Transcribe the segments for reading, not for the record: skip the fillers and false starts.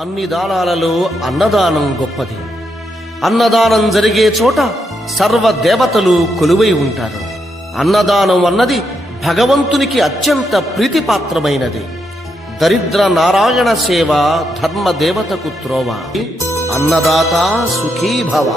అన్ని దానాలలో అన్నదానం గొప్పది. అన్నదానం జరిగే చోట సర్వ దేవతలు కొలువై ఉంటారు. అన్నదానం అన్నది భగవంతునికి అత్యంత ప్రీతిపాత్రమైనది. దరిద్ర నారాయణ సేవ ధర్మదేవతకు త్రోవ. అన్నదాత సుఖీ భవ.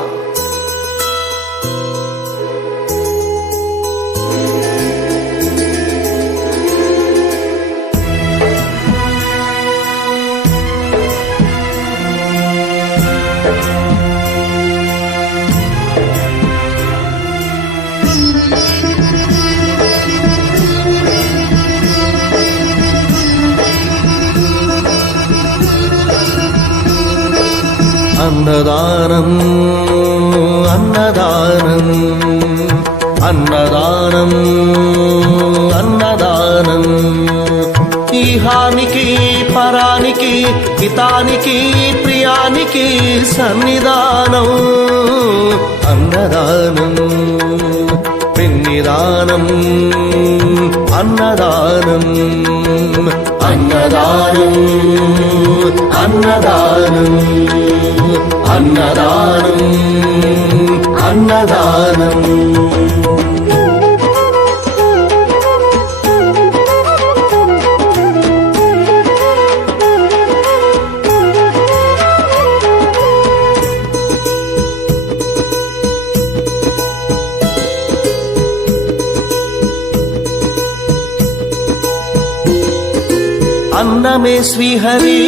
అన్నదానం అన్నదానం అన్నదానం అన్నదానం ఈహానికి పరానికి హితానికి ప్రియానికి సన్నిధానం. అన్నదానం పిన్నిదానం అన్నదానం అన్నదానం అన్నదానం అన్నదానం అన్నదానం. అన్నమే శ్రీహరి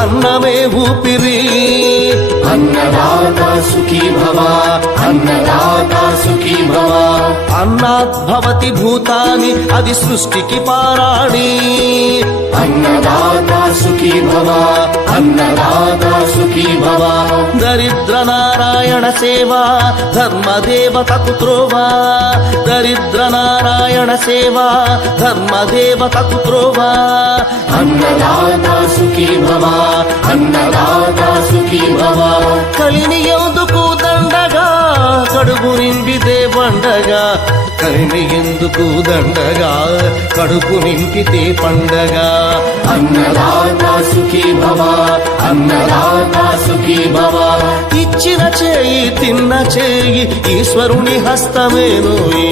అన్నమే ఊపిరి. అన్నదాత సుఖీ భవ అన్నదాత సుఖీ భవ. అన్నాద్భవతి భూతాని అది సృష్టికి పారాణి. అన్నదాత సుఖీ భవ అన్నదాత సుఖీ భవ. దరిద్ర నారాయణ సేవ ధర్మదేవతకు త్రోవ. దరిద్ర నారాయణ సేవ ధర్మదేవతకు త్రోవ. అన్నదాత సుఖీ భవ అన్నదాత సుఖీ భవ. కలిని ఎందుకు దండగా కడుపు నింపితే పండగా. కలిని ఎందుకు దండగా కడుపు నింపితే పండగ. అన్నదాత సుఖీ భవ అన్నదాత సుఖీ భవ. ఇచ్చిన చేయి తిన్న చేయి ఈశ్వరుని హస్తమేనోయి.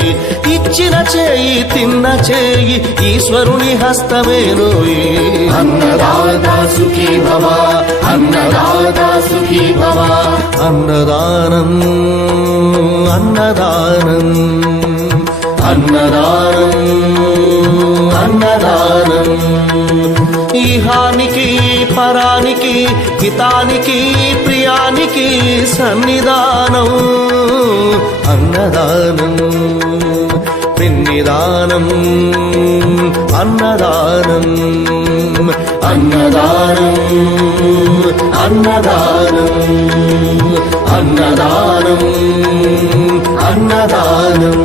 ఇచ్చిన చేయి తిన్న చేయి ఈశ్వరుని హస్తమేనోయి. అన్నదాత సుఖీ భవ అన్నదాత సుఖీ భవ. అన్నదానం అన్నదానం అన్నదానం అన్నదానం ఈహానికి పరానికి హితానికి ప్రియానికి సన్నిధానం. అన్నదానం పిన్నిదానం అన్నదానం అన్నదానం అన్నదానం అన్నదానం అన్నదానం.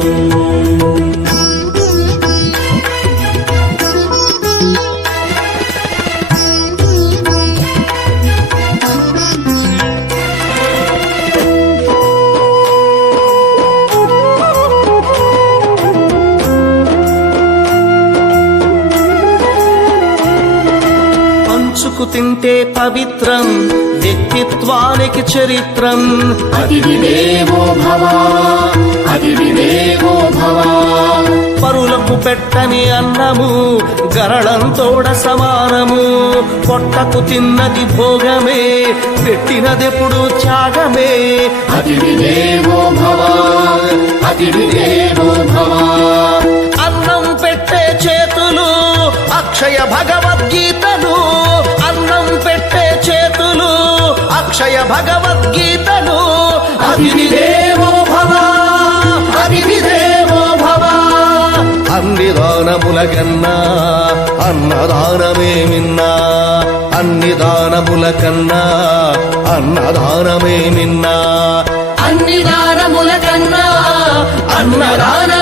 పంచుకు తింటే పవిత్రం వ్యక్తిత్వానికి చరిత్రం. అతిథి దేవో భవ అతిథి దేవో భవ. పరులకు పెట్టని అన్నము గరళంతోడ సమానము. పొట్టకు తిన్నది భోగమే పెట్టినదెప్పుడు త్యాగమే. అతిథి దేవో భవ అతిథి దేవో భవ. అన్నం పెట్టే చేతులు అక్షయ భగవద్గీతలు. అన్నం పెట్టే చేతులు అక్షయ భగవద్గీతలు. అతిథి దేవో భవ అతిథి దేవో భవ. అన్ని దానముల కన్నా అన్నదానమే మిన్నా. అన్ని దానముల కన్నా అన్నదానమే మిన్నా. అన్ని దానముల కన్నా అన్నదాన